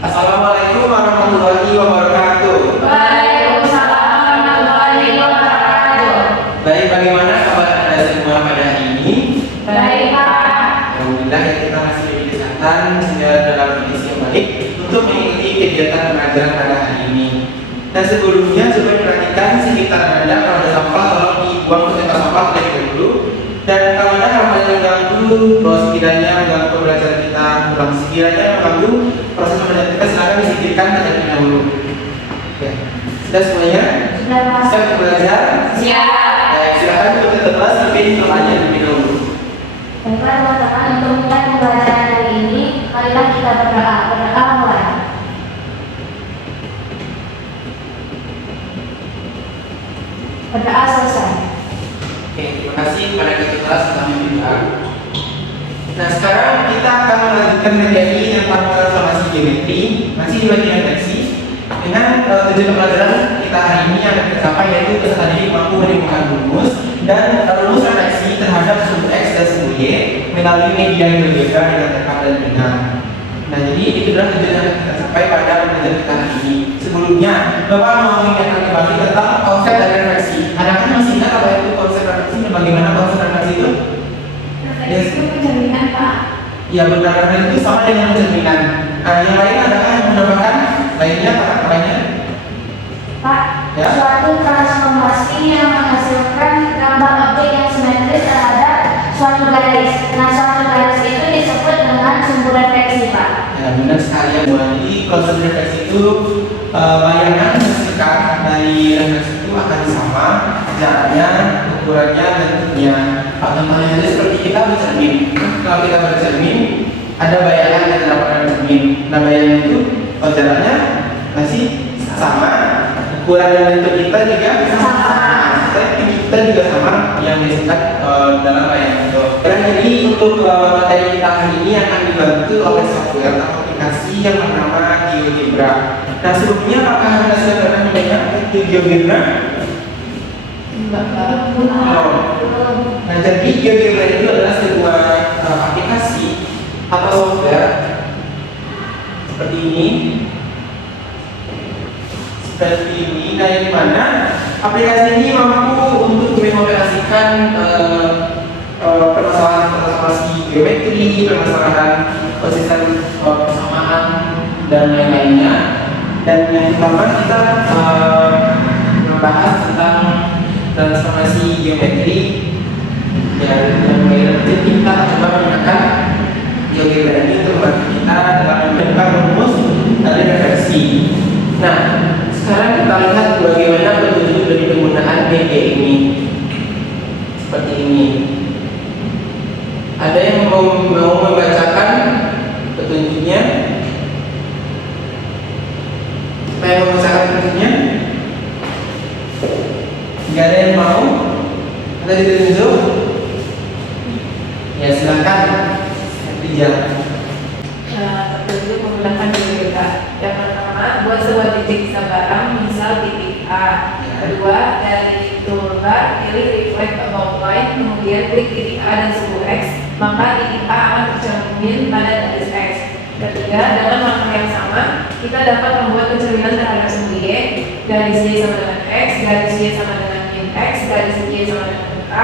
Assalamualaikum warahmatullahi wabarakatuh. Waalaikumsalam warahmatullahi wabarakatuh. Baik, bagaimana kabar Anda semua pada hari ini? Baik, Pak. Alhamdulillah ya, kita masih diberi kesehatan sehingga dalam kondisi yang baik untuk mengikuti kegiatan pengajaran pada hari ini. Dan sebelumnya coba perhatikan sekitar Anda, kalau ada sampah tolong dibuang ke tempat sampah terlebih dahulu. Dan kalau ada hal-hal yang mengganggu, bahwa sekiranya mengganggu pembelajaran kita, kurang sekiranya mengganggu proses pembelajaran kita, silakan disingkirkan terlebih dahulu. Ya. Sudah semuanya? Sudah, Pak. Siap untuk belajar? Siap. Baik, silakan untuk kelas pilih pertanyaan terlebih dahulu. Baiklah teman-teman, untuk mulai pembelajaran hari ini, marilah kita berdoa. Berdoa mulai. Berdoa selesai. Oke, terima kasih kepada kelas telah menunjukkan. Nah, sekarang kita akan melanjutkan materi tentang transformasi geometri, masih di bagian refleksi, dengan tujuan pembelajaran kita hari ini yang akan kita capai, yaitu peserta didik mampu menemukan rumus dan rumus refleksi terhadap sumbu X dan sumbu Y melalui media yang berbeda dengan rekam dan ringan. Nah, jadi itu adalah tujuan yang akan kita capai pada pembelajaran kita hari ini. Sebelumnya, Bapak mau mengingatkan kembali tentang konsep dari refleksi. Adakah masih ingat apa itu konsep refleksi dan bagaimana konsep refleksi itu? Refleksi itu pencerminan, Pak. Ya, benar, refleksi itu sama dengan pencerminan. Nah, yang lain adakah yang menambahkan lainnya, kata lainnya? Pak, Ya. suatu transformasi yang menghasilkan gambar objek yang simetris terhadap suatu garis. Nah, suatu garis itu disebut dengan sumbu refleksi, Pak. Ya, benar sekali ya, Bu. Jadi konsep refleksi itu bayangan yang sekat dari refleksi itu akan sama jaraknya, ukurannya, bentuknya. Contohnya saja seperti kita bercermin. Kalau kita bercermin, ada bayangan yang terdapat dalam cermin. Nah, bayangan itu jaraknya masih sama, ukuran dan bentuk kita juga sama. Tapi kita juga sama yang disekat dalam bayangan itu. Dan jadi untuk materi kita hari ini akan dibantu oleh software atau aplikasi yang bernama GeoGebra. Nah, sebelumnya apakah Anda sudah pernah mendengar GeoGebra? Belum. Nah, jadi GeoGebra itu adalah sebuah aplikasi atau software seperti ini. Seperti ini, nah yang dimana aplikasi ini mampu untuk mengoperasikan permasalahan transformasi geometri, permasalahan konsisten persamaan dan lain-lainnya. Dan yang pertama kita membahas tentang transformasi geometri. Ya, yang berikutnya kita coba menggunakan GeoGebra ini untuk membantu kita dalam menemukan rumus dari refleksi. Nah, sekarang kita lihat bagaimana petunjuk dari penggunaan media ini. Seperti ini. Ada yang mau membacakan petunjuknya? Siapa yang mau membacakan petunjuknya? Tidak ada yang mau? Ada ditunjuk? Ya, silakan. Dijalankan. Petunjuk menggunakan GeoGebra. Yang pertama, buat sebuah titik sebarang, misal titik A. Kedua, dari toolbar pilih reflect about line, kemudian klik titik A dan sumbu X, maka titik A akan tercermin pada garis X. Ketiga, dengan langkah yang sama, kita dapat membuat pencerminan terhadap sumbu Y, garis Y sama dengan X, garis Y sama dengan min X, garis Y sama dengan K,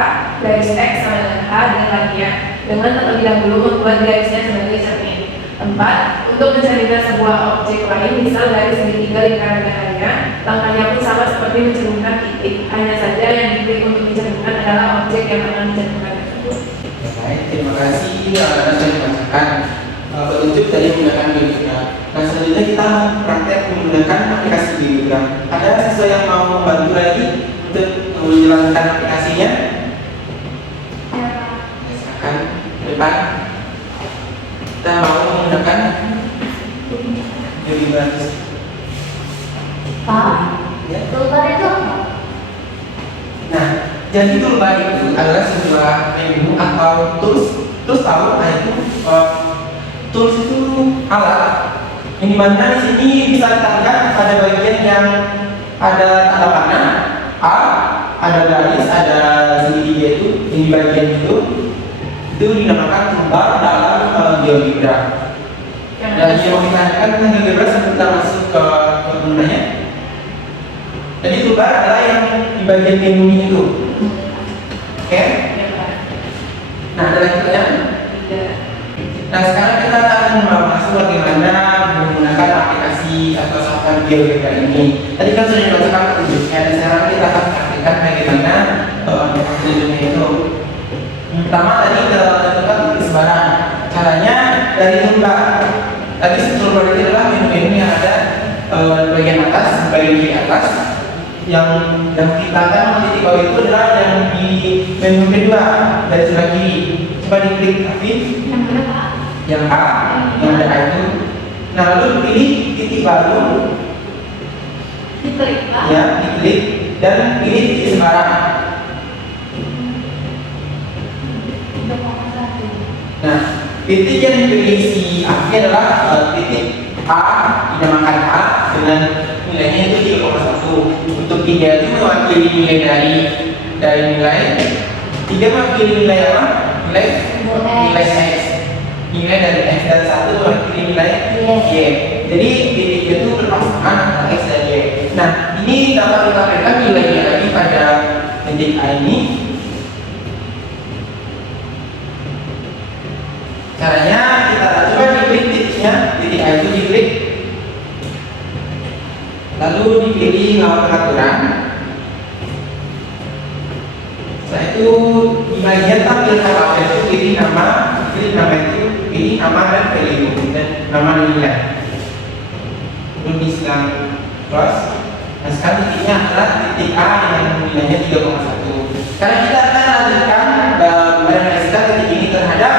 garis X sama dengan H, dan lainnya, dengan terlebih dahulu membuat garisnya sebagai cermin. 4. Untuk mencerminkan sebuah objek lain, misal garis segitiga lingkaran lainnya, langkahnya pun sama seperti mencerminkan titik. Hanya saja yang diklik untuk dicerminkan adalah objek yang akan dicerminkan tersebut. Baik, terima kasih Anda sudah dibacakan petunjuk dari menggunakan GeoGebra. Nah, selanjutnya kita praktek menggunakan aplikasi GeoGebra. Ada siswa yang mau membantu lagi untuk menjelaskan aplikasinya? Ya, Pak. Silakan depan. Kita mau menggunakan GeoGebra. Pak, Ya. toolbar itu apa? Nah, jadi toolbar itu adalah sebuah menu atau tools. Tools tahu? Nah, itu tools itu alat yang dimana di sini bisa kita lihat pada bagian yang ada tanda panah A, ada garis, ada segitiga itu, yang di bagian itu dinamakan toolbar dalam GeoGebra. Yang Dan lagi yang mau kita tanyakan tentang GeoGebra sebelum kita masuk ke penggunanya. Jadi toolbar adalah yang di bagian menunya itu. Oke? Ya, Pak. Nah, ada lagi pertanyaan? Tidak. Nah, sekarang kita akan masuk bagaimana menggunakan aplikasi atau software GeoGebra ini. Tadi kan sudah dibacakan petunjuknya, dan sekarang kita akan praktikkan bagaimana petunjuknya itu. Pertama tadi tentukan titik sebarang. Caranya dari toolbar. Tadi toolbar itu adalah menu-menu yang ada di bagian atas, bagian kiri atas. Yang kita akan titik bawah itu adalah yang di menu kedua dari sebelah kiri. Coba diklik Afif. Yang mana Pak? Yang A, yang ada A itu. Nah, lalu pilih titik baru, Diklik Pak. ya, diklik dan pilih titik sebarang. 3,1. Nah, titik yang dipilih si A adalah titik A, dinamakan A dengan nilainya itu 3,1. Untuk 3 itu mewakili nilai dari nilai 3 mewakili nilai apa? Nilai X. Nilai dari X dan 1 mewakili nilai Y. Jadi titiknya itu berpasangan antara X dan Y. Nah, ini dapat kita berikan nilainya lagi pada titik A ini. Caranya kita coba diklik titiknya, titik A itu diklik, lalu dipilih pengaturan. Setelah itu di bagian tampil apa itu pilih nama itu pilih nama dan value dan nama dan nilai. Kemudian di selang plus. Nah, sekarang titiknya adalah titik A dengan nilainya 3,1. Sekarang kita akan lanjutkan menganalisa titik ini terhadap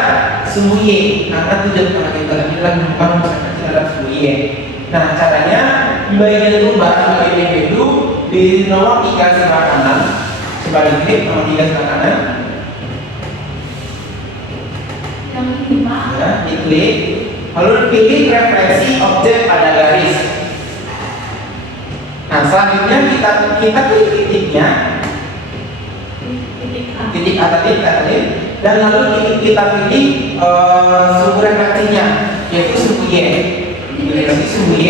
sumbu Y, karena tujuan utama kita adalah menemukan misalkan terhadap sumbu Y. Nah, caranya di bagian toolbar di bagian menu di nomor 3 sebelah kanan, coba diklik nomor 3 sebelah kanan, Yang ini Pak. ya, diklik, lalu pilih referensi objek pada garis. Nah, selanjutnya kita pilih titiknya, titik A tadi kita klik, dan lalu kita pilih sumbu referensinya, yaitu sumbu Y. Pilih sumbu Y.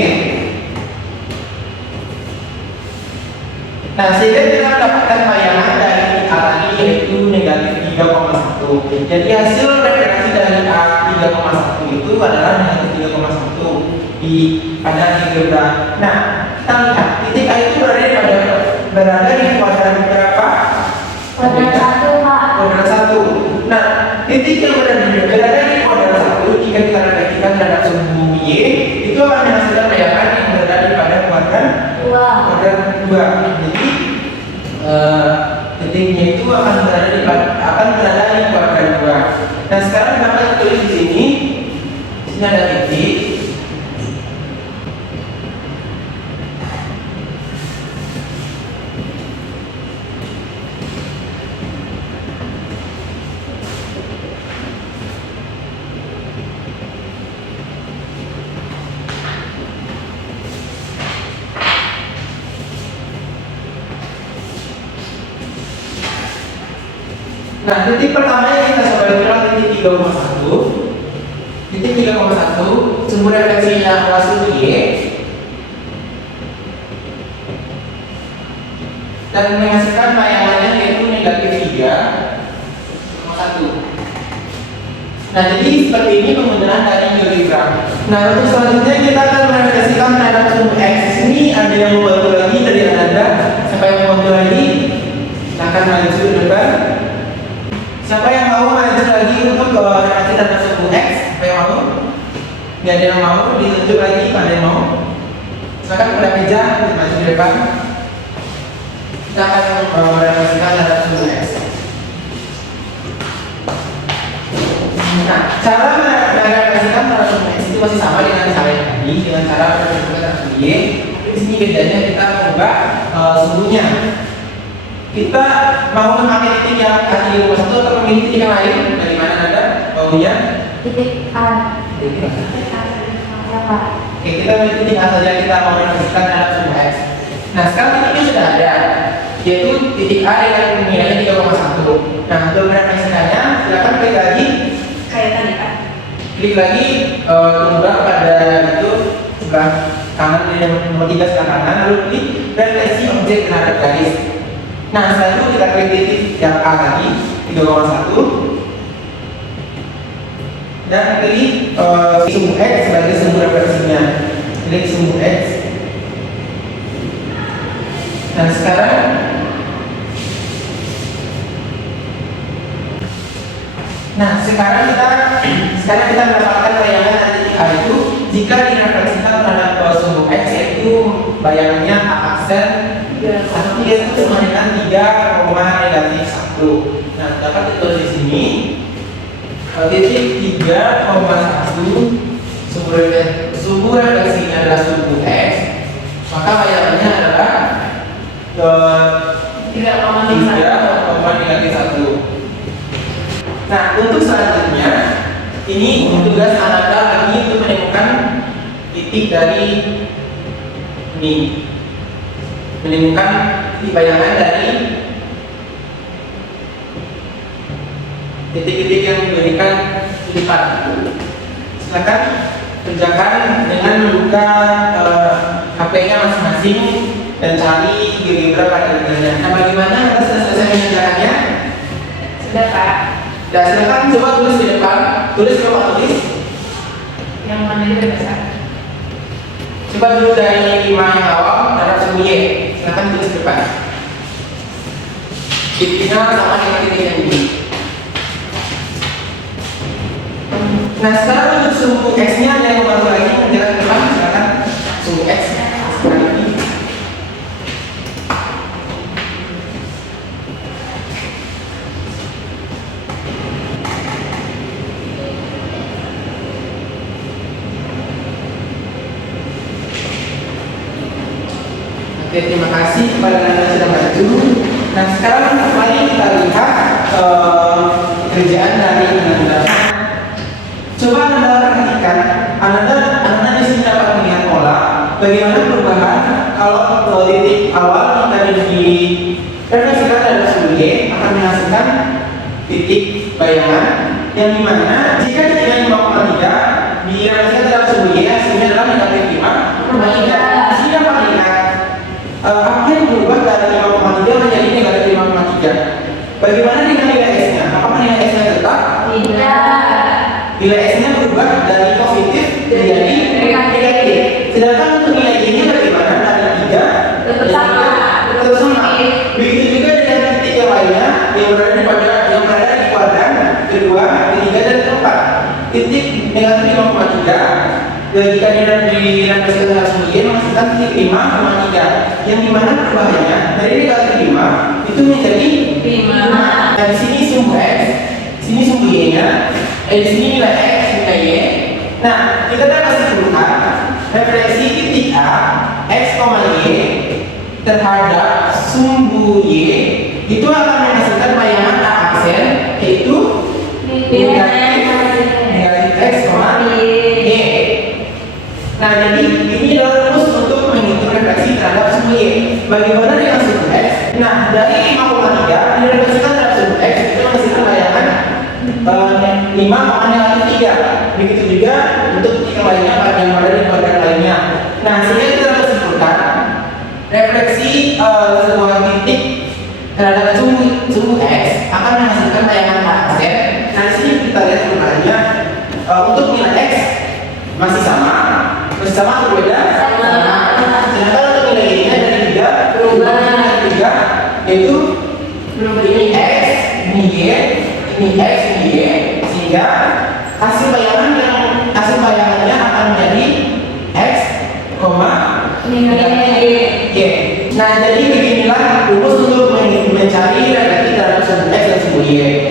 Nah, sehingga kita mendapatkan bayangan dari A tadi yaitu negatif 3,1. Jadi hasil referensi dari A 3,1 itu adalah negatif 3,1 di pada GeoGebra. Nah, kita lihat titik A itu berada di kuadran berapa? Kuadran 1 Pak. Kuadran 1. Nah, titik yang berada di kuadran 1 jika kita refleksikan terhadap sumbu Y itu akan menghasilkan bayangan yang berada di pada kuadran 2. Jadi titiknya itu akan berada di kuadran 2. Nah, sekarang kita tulis di sini. Di sini ada titik. Nah, titik pertama yang kita coba adalah titik 3,1. Titik 3,1 sumbu refleksinya adalah sumbu Y dan menghasilkan bayangannya yaitu negatif 3,1. Nah, jadi seperti ini penggunaan dari GeoGebra. Nah, untuk selanjutnya kita akan merefleksikan terhadap sumbu X. Ini ada yang membantu lagi dari Anda. Siapa yang membantu lagi? Akan maju ke depan. Siapa yang mau maju lagi untuk relasi terhadap sumbu X? Siapa yang mau? Nggak ada yang mau, ditunjuk lagi. Ada yang mau? Silakan pada meja, maju di depan. Kita akan merefleksikan terhadap sumbu X. Nah, cara merefleksikan terhadap sumbu X itu masih sama dengan cara yang tadi, dengan cara merefleksikan terhadap sumbu Y. Di sini bedanya kita mengubah sumbunya. Kita mau memakai titik yang tadi 1 atau memilih titik yang lain? Dari mana Anda maunya? Titik A. Titik A. Ya Pak. Oke, kita memilih titik A saja, kita mau merefleksikan terhadap sumbu X. Nah, sekarang titiknya sudah ada, yaitu titik A dengan nilainya 3,1. Nah, untuk merefleksikannya, silakan klik lagi. Kayak tadi Pak. Klik lagi tumbuh pada itu sebelah kanan yang nomor 3 sebelah kanan, lalu klik refleksi objek terhadap garis. Nah setelah itu kita klik titik yang A tadi 3,1 dan klik sumbu X sebagai sumbu refleksinya. Klik sumbu X. Nah sekarang kita mendapatkan bayangan dari titik A itu jika direfleksikan terhadap sumbu X, yaitu bayangannya A aksen arti itu sama dengan 3, -1. Nah dapat ditulis di sini titik 3,1 sumbu refleksinya adalah sumbu X, maka bayangannya adalah 3,1. Nah, untuk selanjutnya ini tugas Ananda lagi untuk menemukan titik dari ini, menemukan titik bayangan dari titik-titik yang diberikan lipat. Silakan kerjakan dengan membuka HP-nya masing-masing dan cari GeoGebra pada gambarnya. Nah, bagaimana kita selesai mengerjakannya? Sudah Pak. Dan silakan coba tulis di depan, coba tulis. Yang mana itu besar? Coba dulu dari 5 yang awal terhadap sumbu Y. Silakan tulis di depan. Titiknya sama dengan titik yang ini. Nah sekarang untuk sumbu X-nya yang baru lagi menjelaskan ke depan, silakan sumbu X sekarang ini. Oke, terima kasih kepada Anda yang sudah bantu. Nah sekarang mari kita lihat kerjaan dari Ananda. Coba Anda perhatikan, Anda di sini dapat melihat pola bagaimana perubahan kalau titik awal tadi direfleksikan dalam sumbu Y akan menghasilkan titik bayangan yang dimana jika titiknya 5,3 direfleksikan dalam sumbu Y hasilnya adalah negatif 5,3. Di sini dapat lihat apa yang berubah dari 5,3 menjadi negatif 5,3. Bagaimana dengan nilai S-nya? Apakah nilai S-nya tetap? Tidak. Nilai S-nya berubah dari positif menjadi negatif. Sedangkan untuk nilai Y-nya bagaimana? Dari 3 Tetap sama. tetap sama. Begitu juga dengan titik yang lainnya yang berada di kuadran kedua, ketiga, dan keempat. Titik negatif 5,3 dan jika direfleksikan dalam sumbu Y menghasilkan titik 5,3 yang dimana perubahannya dari negatif 5 itu menjadi 5. Nah di sini sumbu X, sini sumbu Y-nya, di sini nilai X, nilai Y. Nah kita dapat simpulkan refleksi titik A X, Y terhadap sumbu Y itu akan menghasilkan bayangan A aksen yaitu negatif X, Y. Nah jadi ini adalah rumus untuk menghitung refleksi terhadap sumbu Y. Bagaimana dengan sumbu X? Nah dari 5,3 direfleksikan terhadap sumbu X itu menghasilkan bayangan 5,3. Begitu juga untuk titik lainnya yang ada di kuadran lainnya. Nah sehingga kita dapat simpulkan refleksi sebuah titik terhadap sumbu X akan menghasilkan bayangan A aksen. Nah di sini kita lihat perubahannya untuk nilai X masih sama, atau berbeda? Sedangkan untuk nilai Y-nya dari 3 berubah menjadi 3, yaitu ini X, ini Y, ini X, ini Y, sehingga hasil bayangannya akan menjadi X, Y. Nah jadi beginilah rumus untuk mencari refleksi terhadap sumbu X dan sumbu Y.